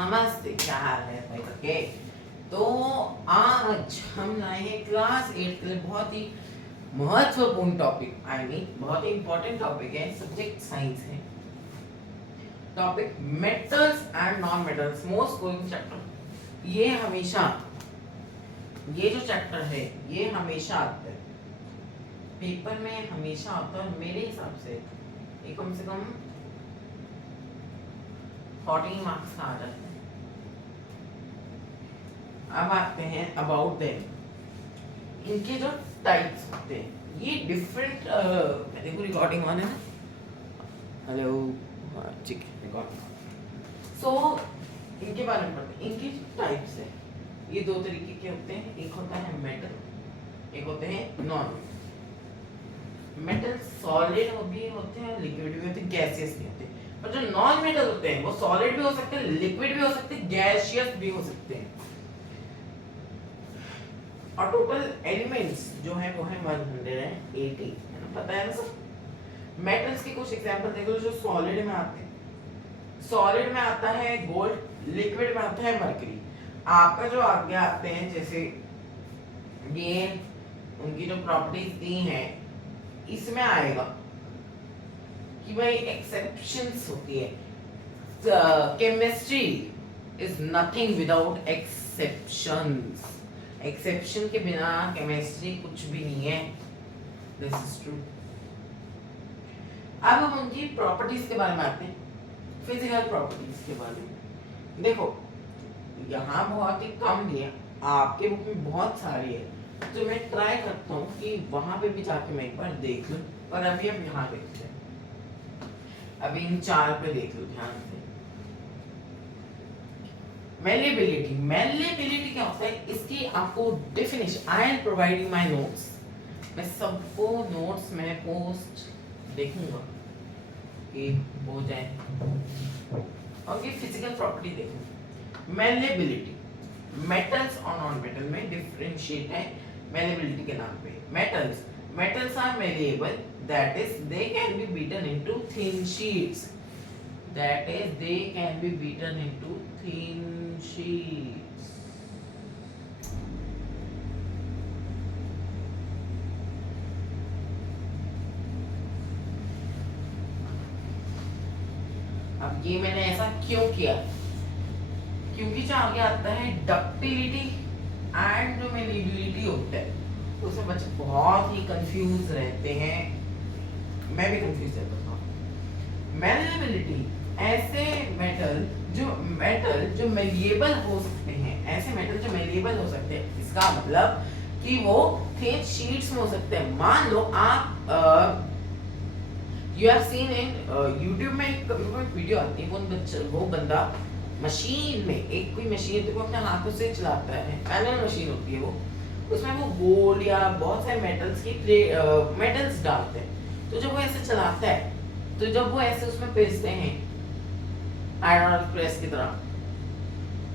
नमस्ते, क्या हाल है भाई सबके। तो आज हम लाए हैं क्लास 8 के लिए बहुत ही महत्वपूर्ण टॉपिक, बहुत ही इंपॉर्टेंट टॉपिक है, सब्जेक्ट साइंस है। Topic metals and non metals, most going chapter. ये जो चैप्टर है ये हमेशा आता है पेपर में, हमेशा आता है। मेरे हिसाब से ये कम से कम 14 मार्क्स का आ जाता है। अब आते हैं अबाउट देम। इनके जो टाइप्स होते हैं ये डिफरेंट, देखो रिकॉर्डिंग ऑन है ना, हेलो, ठीक है रिकॉर्ड। सो इनके बारे में पढ़ते हैं। इनके टाइप्स है, ये दो तरीके के होते हैं, एक होता है मेटल, एक होते हैं नॉन मेटल। सॉलिड भी होते हैं, लिक्विड भी होते हैं, गैसियस भी होते हैं। और जो नॉन मेटल होते हैं वो सॉलिड भी हो सकते हैं, लिक्विड भी हो सकते हैं, गैसियस भी हो सकते हैं। और टोटल एलिमेंट्स जो है वो है 180, है ना, पता है ना सब। मेटल्स के कुछ एग्जांपल देखो जो सॉलिड में आते हैं। सॉलिड में आता है गोल्ड, लिक्विड में आता है मरकरी। आपका जो आगे आते हैं जैसे ये उनकी जो प्रॉपर्टीज दी हैं इसमें आएगा कि भाई एक्सेप्शंस होती है। Chemistry is nothing without exceptions. Exception के बिना केमिस्ट्री कुछ भी नहीं है, दिस इज ट्रू। अब हम उनकी प्रॉपर्टीज के बारे में आते हैं, फिजिकल प्रॉपर्टीज के बारे में। देखो यहाँ बहुत ही कम दिए, आपके बुक में बहुत सारी है, तो मैं ट्राई करता हूँ कि वहां पे भी जाके मैं एक बार देख लूँ। पर अभी हम यहाँ देखते हैं, अभी इन चार पे देख लो ध्यान से। मैलिएबिलिटी, मैलिएबिलिटी क्या होता है, इसकी आपको definition I am providing my notes. मैं सबको नोट्स में पोस्ट देखूंगा कि हो जाए। और ये फिजिकल प्रॉपर्टी देखो, मैलिएबिलिटी, मेटल्स और नॉन मेटल में डिफरेंशिएट है मैलिएबिलिटी के नाम पे। Metals are malleable, that is they can be beaten into thin sheets, अब ये मैंने ऐसा क्यों किया, क्योंकि जो आगे आता है डक्टिलिटी एंड जो मैलिएबिलिटी होता है उसमें बच्चे बहुत ही कंफ्यूज रहते हैं, मैं भी कंफ्यूज रहता था। मैलिएबिलिटी, ऐसे मेटल जो मैलिएबल हो सकते हैं, ऐसे मेटल जो मैलिएबल हो सकते हैं, इसका मतलब कि वो थिन शीट्स में हो सकते हैं। मान लो आप you have seen in YouTube में एक वीडियो आती है, वो बंदा मशीन में, एक कोई मशीन तो वो अपने हाथों से चलाता है, मैनुअल मशीन होती है वो, उसमें वो गोल्ड या बहुत सारे मेटल्स डालते हैं। तो जब वो ऐसे चलाता है, तो जब वो ऐसे उसमें पेसते हैं आयरन प्रेस की तरह,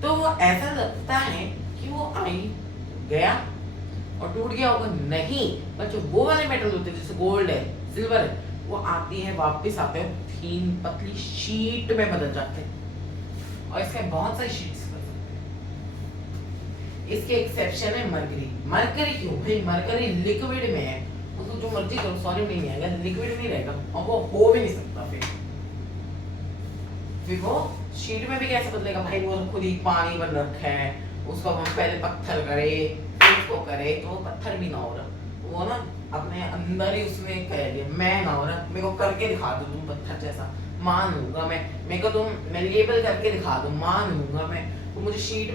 तो वो ऐसा लगता है कि वो आई गया और टूट गया होगा, नहीं, बच्चों वो वाले मेटल होते हैं जैसे गोल्ड है, सिल्वर है, वो आती है वापस आते हैं थीन पतली शीट में बदल जाते हैं। और इसके बहुत सारी शीट्स कर सकते हैं। इसके एक्सेप्शन है मरकरी। मरकरी क्यों भाई, मरकरी लिक्विड में है, उसको जो मर्जी करो सॉलिड नहीं आएगा, लिक्विड नहीं रहेगा, और वो हो भी नहीं सकता। फिर वो शीट में भी कैसे बदलेगा भाई, वो खुद ही पानी बन रखा है, उसको हम पहले पत्थर करे फिर उसको करे, तो वो पत्थर भी ना हो रहा, वो ना अपने अंदर ही उसमें कह दिया मैं ना हो रहा, मेरे को करके दिखा दो तुम पत्थर जैसा, मान लूंगा मैं, मेरे को तुम मैलिएबल करके दिखा दो, मान लूंगा मैं, तो मुझे शीट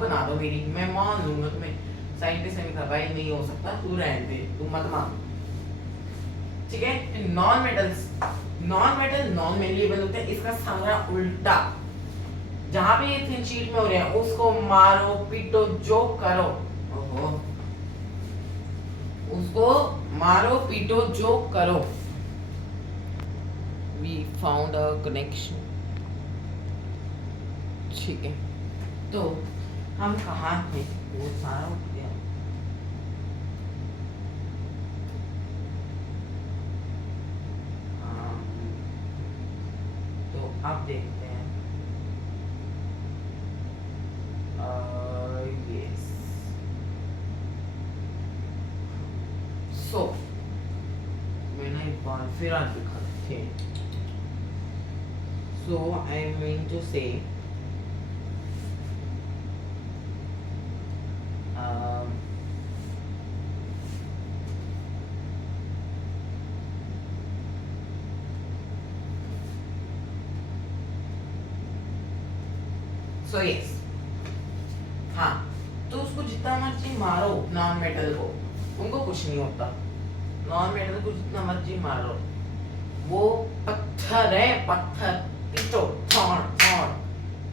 बना दो मेरी, मैं मान लूंगा तुम्हें। साइंटिस्ट ने कहा भाई नहीं हो सकता, तू रहने दे, तू मत मान, ठीक है। नॉन मेटल नॉन मैलिएबल होते हैं, इसका सारा उल्टा। जहां पे ये थिन शीट में हो रहे हैं उसको मारो पीटो जो करो, उसको मारो पीटो जो करो। We found a connection, ठीक है। तो हम कहाँ थे, वो सारा उठ गया। तो अब देखते हैं सो मैंने एक बार फिर आज दिखाते हैं। सो आई एम गोइंग टू से सो यस, हाँ, तो उसको जितना मर्जी मारो नॉन मेटल को, उनको कुछ नहीं होता। नॉन मेटल को जितना मर्जी मारो, वो पत्थर है, पत्थर पीटो थॉर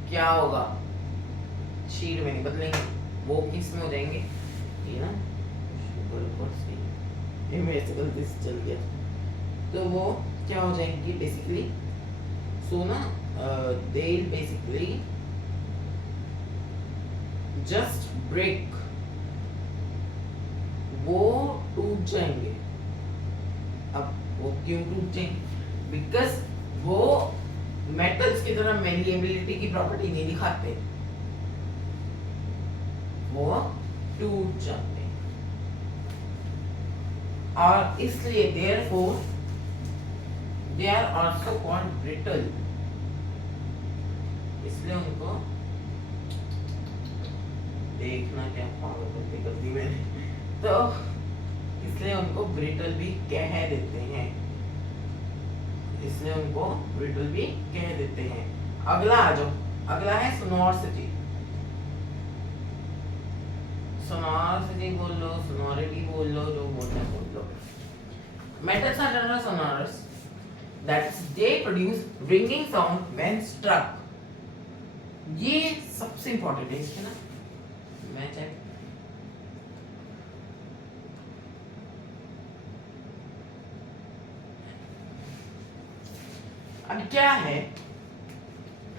क्या होगा, शीट में नहीं बदलेंगे, वो किस में हो जाएंगे, ये ना ये मेरे से गलती से चल गया, तो वो क्या हो जाएंगी बेसिकली, सो ना दे बेसिकली जस्ट ब्रेक, वो टूट जाएंगे। अब वो क्यों टूट जाएंगे, बिकॉज वो मेटल्स की तरह मेलिएबिलिटी की प्रॉपर्टी नहीं दिखाते, वो टूट जाते हैं, और इसलिए therefore they are also called brittle, इसलिए उनको देखना क्या पागल गलती मैंने, तो इसलिए उनको ब्रिटल भी कह देते हैं, इसलिए उनको ब्रिटल भी कह देते हैं। अगला आ जाओ, अगला है सोनोरिटी। सोनोरिटी बोल लो, सोनोरिटी बोल लो, जो बोलना बोल लो। Metals are generally sonorous, that is they produce ringing sound when struck। ये सबसे इम्पोर्टेंट है इसके ना, मैं चेक अब क्या है,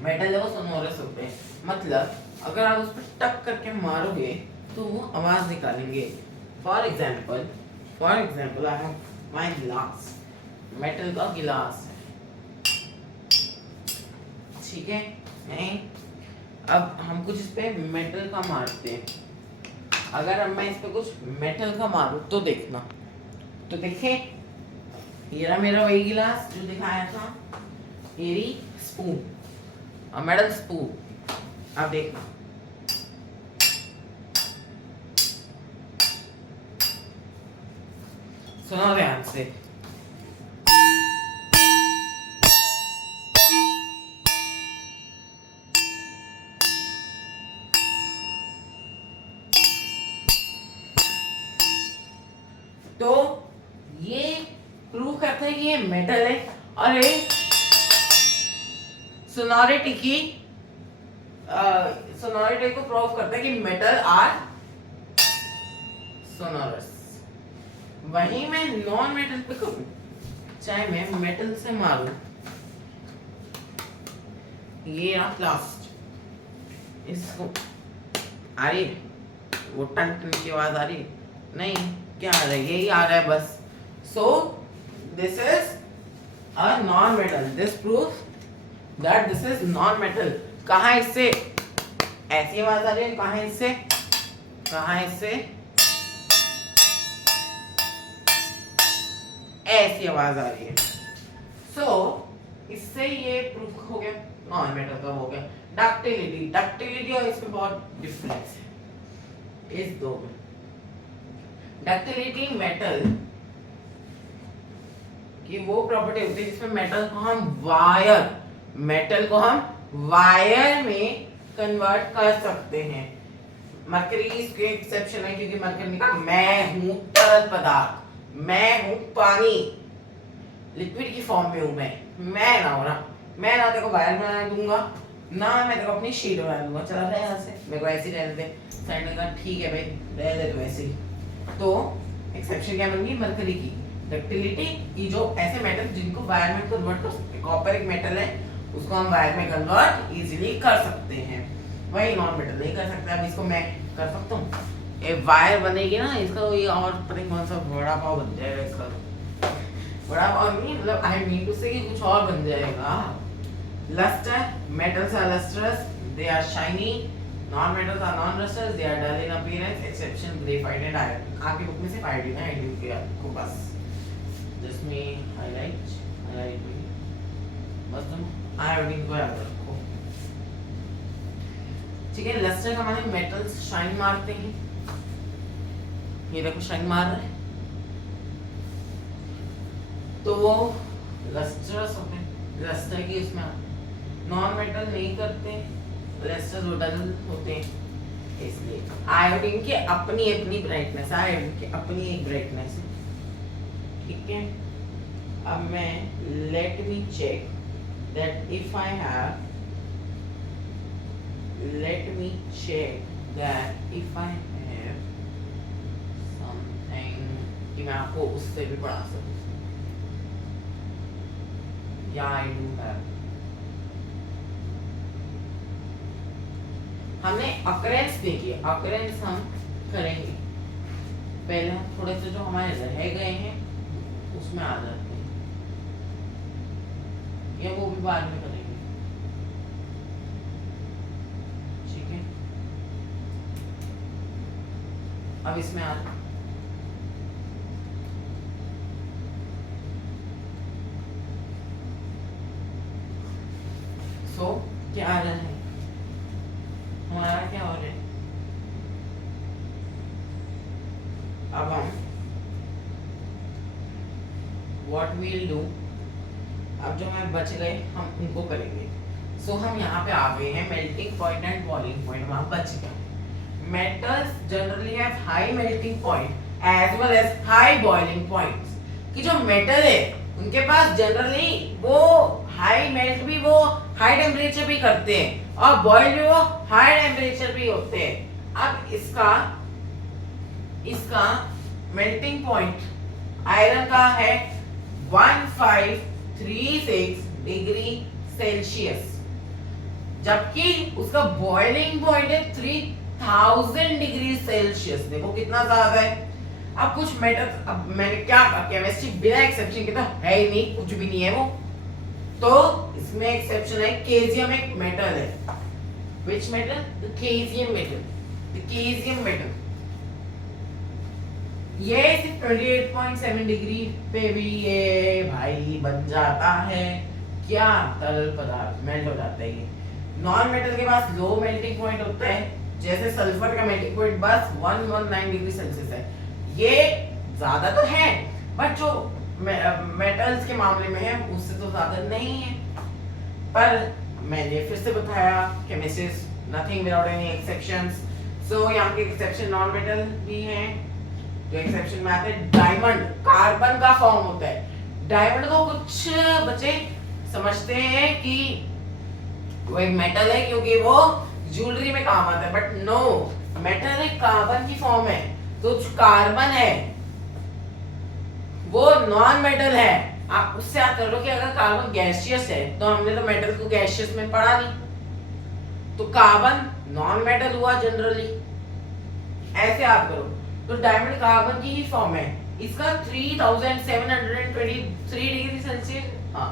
मेटल है वो सोनोरस होते हैं, मतलब अगर आप उस पर टक करके मारोगे तो वो आवाज निकालेंगे। For example I have my glass, metal का गिलास है, ठीक है, नहीं अब हम कुछ इस पे मेटल का मारते हैं, अगर अब मैं इस पे कुछ मेटल का मारूं तो देखना, तो देखें ये रहा मेरा वही गिलास जो दिखाया था, ये रही स्पून, मेटल स्पून, अब देखना सुनो ध्यान से, तो ये प्रूव करता है कि ये मेटल है, और ये सोनोरिटी को प्रूव करता है कि मेटल आर सोनोरस। वहीं मैं नॉन मेटल पे करूं, चाहे मैं मेटल से मारूं, ये रहा प्लास्ट, इसको आ रही वो टन टन की आवाज आ रही नहीं, क्या आ रहा है, यही आ रहा है बस। So this is a non metal, this proves that this is non metal. कहाँ इससे ऐसी आवाज आ रही है, कहाँ इससे ऐसी आवाज आ रही है। सो इससे ये प्रूफ हो गया नॉन मेटल का हो गया। डक्टिलिटी और इसमें बहुत डिफरेंस है इस दो में। डक्टिलिटी मेटल की वो प्रॉपर्टी होती है जिसमें मेटल को हम वायर में कन्वर्ट कर सकते हैं। मरकरी इसके एक्सेप्शन है, क्योंकि मरकरी ने कहा मैं हूं तरल पदार्थ, मैं हूं पानी, लिक्विड की फॉर्म में हूं मैं ना हो रहा, मैं ना तेरे को वायर बना दूंगा, ना मैं तेरे को अपनी शीट बना दूंगा, चला रहा है यहाँ से, मेरे को ऐसे ही रहने दे। साइड ने कहा ठीक है भाई रह दे, तो ऐसे ही। तो एक्सेप्शन क्या बन गई, मरकरी की डक्टिलिटी की, जो ऐसे मेटल जिनको वायर में कन्वर्ट कर सकते हैं। कॉपर एक मेटल है, उसको हम वायर में कन्वर्ट इजीली कर सकते हैं, वही नॉन मेटल नहीं कर सकते। अब इसको मैं कर सकता हूँ, ये वायर बनेगी ना, इसका ये और पता नहीं कौन सा बड़ा पाव बन जाएगा इसका, बड़ा पाव नहीं, मतलब आई मीन टू से कि कुछ और बन जाएगा। Lustre, metals are lustrous, they are shiny, non metals are non rusters, they are dull in appearance exception graphite and iodine. आपकी बुक में सिर्फ आयोडीन है, आयोडीन के आपको बस जिसमें हाईलाइट में बस तुम आयोडीन को याद रखो। ठीक है, लस्टर का माने मेटल्स शाइन मारते हैं। ये देखो शाइन मार रहे हैं, तो वो लस्टर्स होते हैं। लस्टर की उसमें नॉन मेटल नहीं करते, लस्टर्स डल होते हैं। इसलिए आयोडीन की अपनी अपनी ब्राइटनेस, आयोडीन की अपनी एक ब्राइटनेस है। ठीक है, अब मैं let me check that if I have, let me check that if I have something कि मैं आपको उससे भी पढ़ा सकूं। Yeah, I do have। हमने occurrence देखी, occurrence हम करेंगे। पहले हम थोड़े से जो हमारे रह गए हैं उसमें आ जाते हैं, या वो भी बाद में करेंगे। अब इसमें आ क्या आ रहा है, हमारा क्या हो रहा है। अब हम व्हाट वील डू, अब जो हमें बच गए हम उनको करेंगे। हम यहाँ पे आ गए हैं melting point and boiling point, वहां बच गए। Metals generally have high melting point as well as high boiling points। कि जो मेटल है उनके पास जनरली वो हाई मेल्ट भी, वो हाई टेम्परेचर भी करते हैं और बॉयल भी वो हाई टेम्परेचर भी होते हैं। अब इसका मेल्टिंग पॉइंट आयरन का है 1536 डिग्री सेल्सियस, जबकि उसका बॉइलिंग पॉइंट है 3000 डिग्री सेल्सियस। देखो कितना ज्यादा है। अब कुछ मेटल, अब मैंने क्या कहा, केमिस्ट्री बिना एक्सेप्शन के तो है ही नहीं, कुछ भी नहीं है वो, तो इसमें एक्सेप्शन है। केजियम एक मेटल है। Which metal? The caesium metal. The caesium metal ये सिर्फ 28.7 डिग्री पे भी ये भाई बन जाता है क्या, तरल पदार्थ मेल्ट हो जाता है। ये नॉन मेटल के पास लो मेल्टिंग पॉइंट होता है, जैसे सल्फर का मेल्टिंग पॉइंट बस 119 डिग्री सेल्सियस है। ये ज्यादा तो है बट जो मेटल्स के मामले में है उससे तो ज्यादा नहीं है। पर मैंने फिर से बताया chemistry is nothing without any exceptions. So यहाँ के एक्सेप्शन नॉन मेटल भी हैं। जो एक्सेप्शन में आते हैं डायमंड, कार्बन का फॉर्म होता है। डायमंड को कुछ बच्चे समझते हैं कि वो एक मेटल है क्योंकि वो ज्वेलरी में काम आता है, बट नो, मेटल एक कार्बन की फॉर्म है। तो जो कार्बन है वो नॉन मेटल है। आप उससे याद कर लो कि अगर कार्बन गैसियस है तो हमने तो मेटल को गैसियस में पढ़ा नहीं, तो कार्बन नॉन मेटल हुआ जनरली, ऐसे याद करो। तो डायमंड कार्बन की ही फॉर्म है। इसका 3723 डिग्री सेल्सियस, हाँ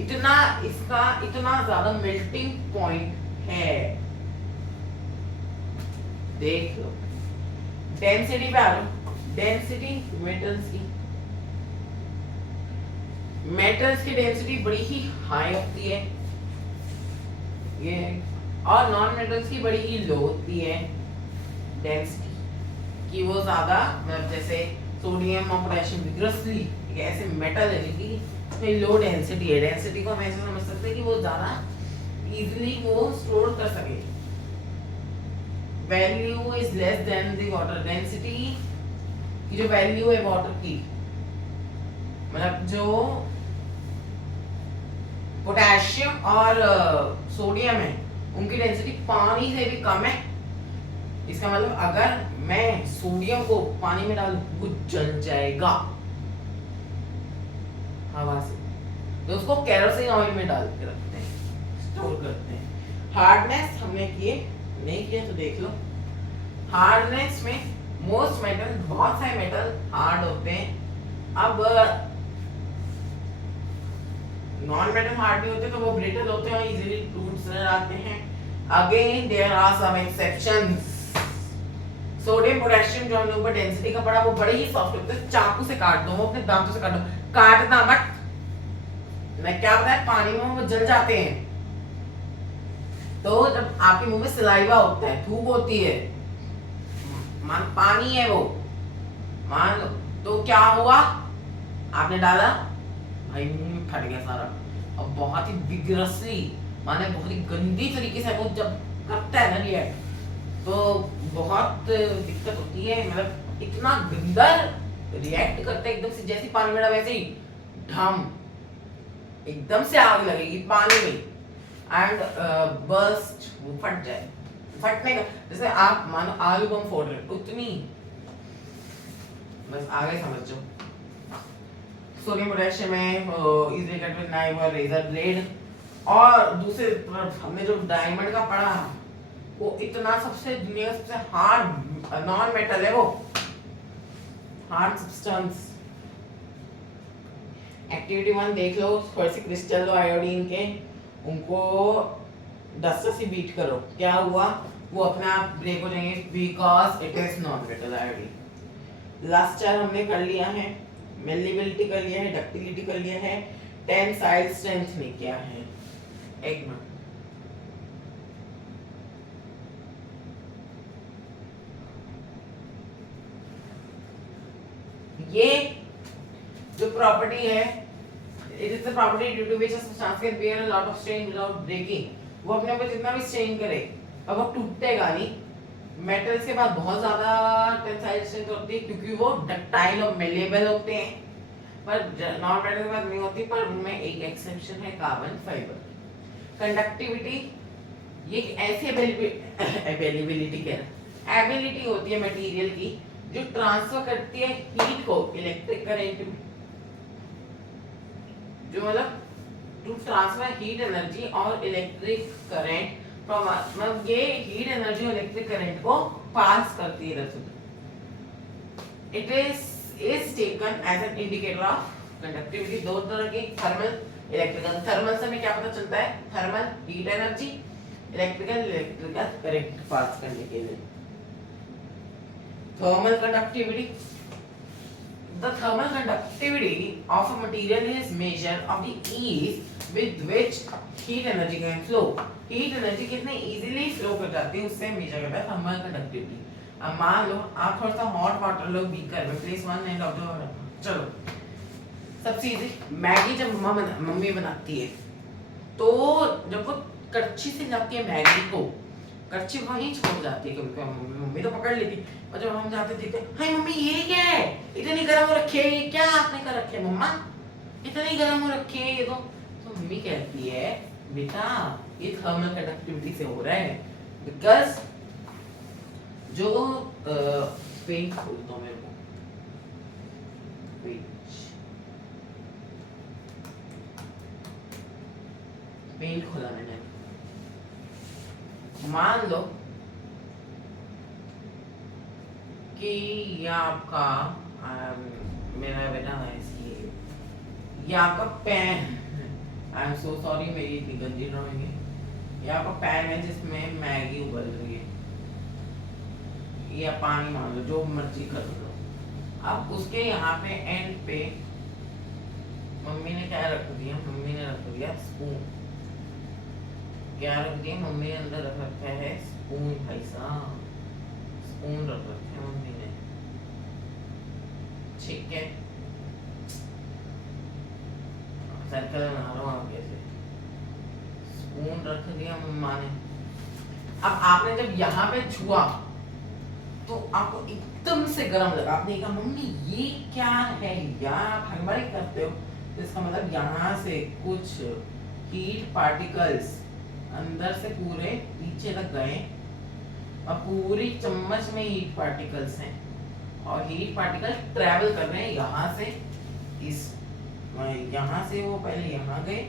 इतना, इसका इतना ज्यादा मेल्टिंग पॉइंट है। देख लो डेंसिटी पे आ लो, डेंसिटी मेटल्स की डेंसिटी बड़ी ही हाई होती है ये, और नॉन मेटल्स की बड़ी ही लो होती है डेंसिटी कि वो ज्यादा, मतलब जैसे सोडियम और पोटेशियम विग्रसली एक ऐसे मेटल है जिनकी लो डेंसिटी है। डेंसिटी को हम ऐसे समझ सकते हैं कि वो ज्यादा इजीली वो स्टोर कर सके। Value is less than the water density की जो वैल्यू है वाटर की, मतलब जो पोटेशियम और सोडियम है उनकी डेंसिटी पानी से भी कम है। इसका मतलब अगर मैं सोडियम को पानी में डालूं वो जल जाएगा हवा से, तो उसको केरोसिन ऑयल में डाल के रखते हैं, स्टोर करते हैं। हार्डनेस हमने किए नहीं किए तो देख लो। हार्डनेस में मोस्ट मेटल, बहुत सारे मेटल हार्ड होते हैं। अब नॉन मेटल हार्ड नहीं होते तो वो ब्रिटल होते हैं और इजीली टूट जाते हैं। Again there are some exceptions. Sodium potassium जो हमने ऊपर डेंसिटी का पढ़ा वो बड़े ही सॉफ्ट होते हैं, चाकू से काट दो, अपने दांतों से काट दो, काटना मत। मैं क्या बताया, पानी में वो जल जाते हैं। तो जब आपके मुंह में सलाइवा होता है, थूक होती है, मान पानी है वो, मान लो, तो क्या हुआ, आपने डाला, भाई मुंह में फट गया सारा। और बहुत ही विग्रसली, माने बहुत ही गंदी तरीके से वो जब करता है ना रिएक्ट, तो बहुत दिक्कत होती है। मतलब इतना गंदा रिएक्ट करता है एकदम से, जैसे पानी में वैसे ही ढम एकदम से आग लगेगी पानी में, एंड बर्स्ट, वो फट जाए। फटने का जैसे आप मानो आलू बम फोड़ रहे उतनी, बस आगे समझ जाओ। सोडियम पोटेशियम है इजीली कट विद नाइफ और रेजर ब्लेड। और दूसरे तरफ हमने जो डायमंड का पढ़ा, वो इतना सबसे दुनिया का सबसे हार्ड नॉन मेटल है, वो हार्ड सब्सटेंस। एक्टिविटी 1 देख लो, थोड़े से क्रिस्टल लो आयोडीन के, उनको 10 से बीट करो, क्या हुआ, वो अपने आप ब्रेक हो जाएंगे because it is non metal iodine. Last 4 हमने कर लिया है, मेल्लेबिलिटी कर लिया है, डक्टिलिटी कर लिया है, टेंसाइल स्ट्रेंथ ने किया है। एक मिनट, ये जो प्रॉपर्टी है, it is the property due to which a substance can bear a lot of strain without breaking. वो अपने ऊपर जितना भी स्ट्रेन करे अब वो टूटेगा नहीं। मेटल्स के पास बहुत ज्यादा टेंसाइल स्ट्रेंथ होती है क्योंकि वो डक्टाइल और मेलेबल होते हैं, पर नॉन मेटल के पास नहीं होती। पर उनमें एक एक्सेप्शन है, कार्बन फाइबर। कंडक्टिविटी, ये एक ऐसी अवेलेबिलिटी कह एबिलिटी होती है मटेरियल की जो ट्रांसफर करती है हीट को इलेक्ट्रिक करंट में, जो मतलब टू ट्रांसफर हीट एनर्जी और इलेक्ट्रिक करंट फ्रॉम, मतलब ये हीट एनर्जी और इलेक्ट्रिक करंट को पास करती है इधर से। It is taken as an indicator of conductivity. दो तरह की, थर्मल इलेक्ट्रिकल। थर्मल से हमें क्या पता चलता है, thermal heat energy, electrical current pass करने के लिए। Thermal conductivity. The thermal conductivity of a material is measure of the ease with which heat energy can flow. Heat energy कितने easily flow कर जाती है, उससे मेजर करता है thermal conductivity। अब मान लो आप थोड़ा सा हॉट वाटर लो बीकर में, प्लेस 1 एंड ऑब्जर्व। चलो सबसे इजी, मैगी जब मम्मी बनाती है तो जब वो कड़छी से जाती है मैगी को, कड़छी वहीं छोड़ जाती है, कभी मम्मी तो पकड़ लेती, और जब हम जाते देखते, हाय मम्मी ये क्या है, इतनी गर्म हो रखी है, ये क्या आपने कर रखे मम्मा, इतनी गर्म हो रखी है ये तो मम्मी कहती है बेटा ये थर्मल कंडक्टिविटी से हो रहा है। बिकॉज जो पेंट खोल दो मेरे को, पेंट खोला मैंने, मान लो कि ये आपका मेरा बेटा है, ये आपका pen, I am so sorry मेरी इतनी गंदी ड्राइंग है, ये आपका पैन है जिसमें मैगी उबल रही है, या पानी मान लो, जो मर्जी कर लो। अब उसके यहाँ पे एंड पे मम्मी ने क्या रख दिया, मम्मी ने रख दिया स्पून। क्या रख दिया मम्मी ने, अंदर रख रखा है स्पून, भाई साहब स्पून रख रखे है मम्मी ने, ठीक है, सर्कल बना रहा हूँ आगे से, स्पून रख दिया मम्मा ने। अब आपने जब यहाँ पे छुआ तो आपको एकदम से गर्म लगा, आपने कहा मम्मी ये क्या है यार, आप हर बार करते हो, तो इसका मतलब यहाँ से कुछ हीट पार्टिकल्स अंदर से पूरे नीचे तक गए, और पूरी चम्मच में हीट पार्टिकल्स हैं, और हीट पार्टिकल ट्रैवल कर रहे हैं यहाँ से इस, यहाँ से वो पहले यहाँ गए,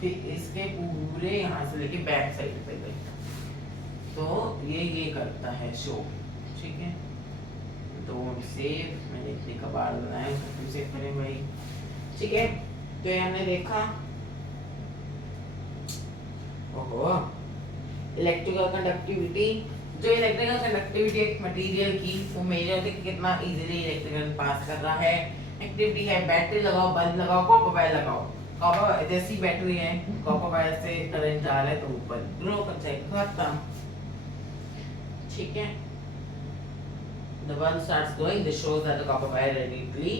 फिर इसके पूरे यहाँ से लेके बैक साइड पे गए, तो ये करता है शो, ठीक है। तो सेव, मैंने इतने कबाड़ बनाए उसको सेव करें भाई, ठीक है। तो ये हमने देखा, ओहो इलेक्ट्रिकल कंडक्टिविटी, जो इलेक्ट्रिकल कंडक्टिविटी एक मटेरियल की वो मेजर होती है कि कितना इजीली इलेक्ट्रिकल पास कर रहा है। एक्टिविटी है बैटरी लगाओ, बल्ब लगाओ, कॉपर वायर लगाओ। कॉपर जैसी बैटरी है, कॉपर वायर से करंट जा रहा है तो ऊपर ग्लो कर जाएगा, खत्म। ठीक है, the bulb starts glowing, this shows that the copper wire readily।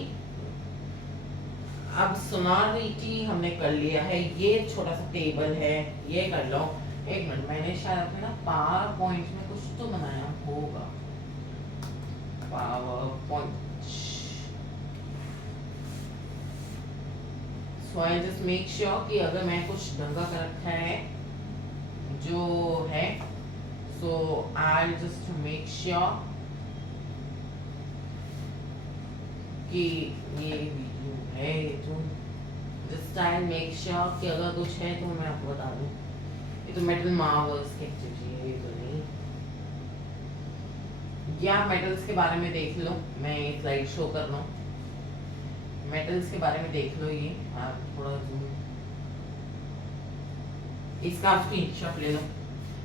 अब सोनारिटी हमने कर लिया है, ये छोटा सा टेबल है, ये कर लो। एक मिनट, मैंने शायद अपने ना पावर पॉइंट में कुछ तो बनाया होगा, power point. So I just make sure कि अगर मैं कुछ ढंगा कर रखा है जो है, so I'll just make sure कि ये वीडियो है तो just I'll make sure कि अगर कुछ है तो मैं आपको बता दूँ। ये तो मेटल मार्वल्स की एक्टिविटी है, ये तो नहीं। या मेटल्स के बारे में देख लो, मैं स्लाइड शो कर रहा हूँ, मेटल्स के बारे में देख लो। ये आप थोड़ा जूम, इसका आप स्क्रीनशॉट ले लो।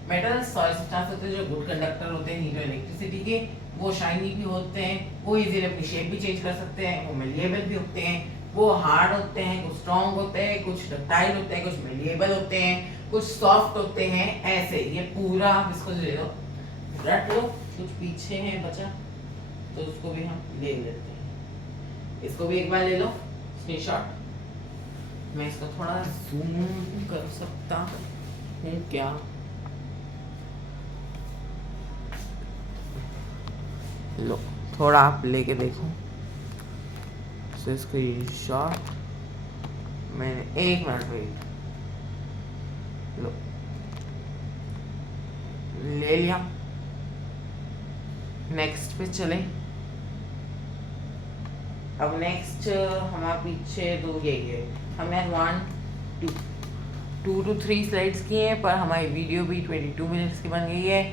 मेटल्स सॉइल सब्सटेंस होते हैं जो गुड कंडक्टर होते हैं हीट और इलेक्ट्रिसिटी के, वो शाइनी भी होते हैं, वो इजीली अपनी शेप भी चेंज कर सकते हैं, वो मेलिएबल भी होते हैं, वो हार्ड होते हैं, कुछ स्ट्रॉन्ग होते हैं, कुछ डक्टाइल होते हैं, कुछ मेलिएबल होते हैं, कुछ सॉफ्ट होते हैं। ऐसे ये पूरा इसको ले लो, रट लो। कुछ पीछे है बचा तो उसको भी हम ले लेते हैं, इसको भी एक बार ले लो स्क्रीनशॉट। मैं इसको थोड़ा जूम कर सकता हूँ क्या? लो थोड़ा आप लेके देखो स्क्रीनशॉट। मैंने 1 मिनट वेट, लो ले लिया। नेक्स्ट पे चले। अब नेक्स्ट हमारे पीछे तो यही है, हमने 2 to 3 स्लाइड्स किए हैं, पर हमारी वीडियो भी 22 मिनट्स की बन गई है।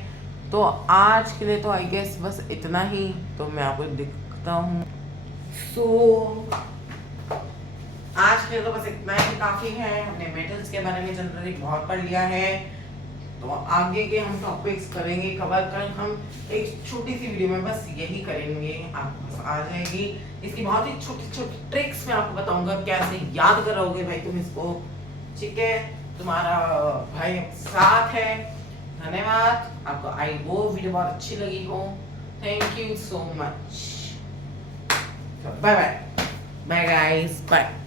तो आज के लिए तो आई गेस बस इतना ही, तो मैं आपको दिखता हूँ। सो आज के लिए तो बस इतना ही काफ़ी है। हमने मेटल्स के बारे में जनरली बहुत पढ़ लिया है, तो आगे के हम टॉपिक्स करेंगे कवर कर। हम एक छोटी सी वीडियो में बस यही करेंगे, आपको बस आ जाएगी। इसकी बहुत ही छोटी छोटी ट्रिक्स मैं आपको बताऊंगा, कैसे याद करोगे भाई तुम इसको। ठीक है, तुम्हारा भाई साथ है। धन्यवाद, आपको आई वो वीडियो बहुत अच्छी लगी हो। Thank you so much. Bye bye, bye guys, bye.